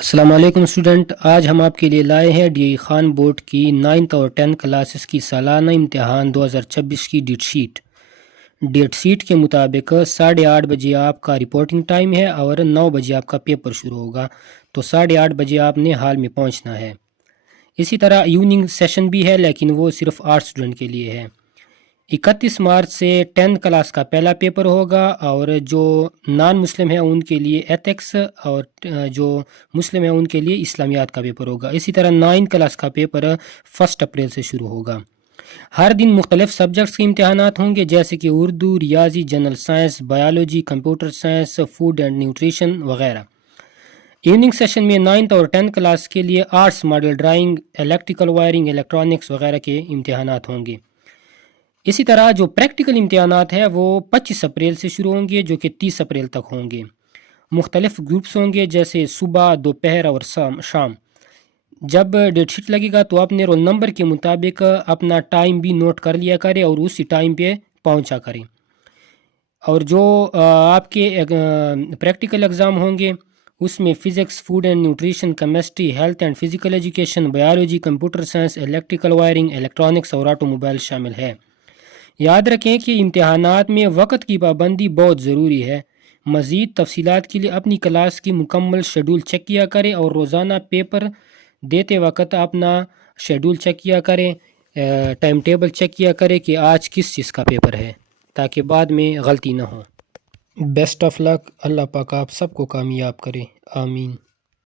السلام علیکم اسٹوڈنٹ، آج ہم آپ کے لیے لائے ہیں ڈی خان بورڈ کی 9th اور 10th کلاسز کی سالانہ امتحان 2026 کی ڈیٹ شیٹ کے مطابق 8:30 بجے آپ کا رپورٹنگ ٹائم ہے اور 9 بجے آپ کا پیپر شروع ہوگا، تو 8:30 بجے آپ نے ہال میں پہنچنا ہے۔ اسی طرح ایوننگ سیشن بھی ہے، لیکن وہ صرف 8 اسٹوڈنٹ کے لیے ہے۔ 31 مارچ سے 10th کلاس کا پہلا پیپر ہوگا، اور جو نان مسلم ہیں ان کے لیے ایتھکس، اور جو مسلم ہیں ان کے لیے اسلامیات کا پیپر ہوگا۔ اسی طرح 9th کلاس کا پیپر 1 اپریل سے شروع ہوگا۔ ہر دن مختلف سبجیکٹس کے امتحانات ہوں گے، جیسے کہ اردو، ریاضی، general science, biology, computer science, food and nutrition وغیرہ۔ ایوننگ سیشن میں 9th اور 10th کلاس کے لیے arts, model drawing, electrical wiring, electronics وغیرہ کے امتحانات ہوں گے۔ اسی طرح جو پریکٹیکل امتحانات ہیں وہ 25 اپریل سے شروع ہوں گے، جو کہ 30 اپریل تک ہوں گے۔ مختلف گروپس ہوں گے، جیسے صبح، دوپہر اور شام۔ جب ڈیٹ شیٹ لگے گا تو اپنے رول نمبر کے مطابق اپنا ٹائم بھی نوٹ کر لیا کرے اور اسی ٹائم پہ پہنچا کریں۔ اور جو آپ کے پریکٹیکل ایگزام ہوں گے اس میں physics, food and nutrition, chemistry, health and physical education, biology, computer science, electrical wiring, electronics اور آٹو موبائل شامل ہے۔ یاد رکھیں کہ امتحانات میں وقت کی پابندی بہت ضروری ہے۔ مزید تفصیلات کے لیے اپنی کلاس کی مکمل شیڈول چیک کیا کریں، اور روزانہ پیپر دیتے وقت اپنا شیڈول چیک کیا کریں، ٹائم ٹیبل چیک کیا کریں کہ آج کس چیز کا پیپر ہے، تاکہ بعد میں غلطی نہ ہو۔ بیسٹ آف لک، اللہ پاک آپ سب کو کامیاب کرے، آمین۔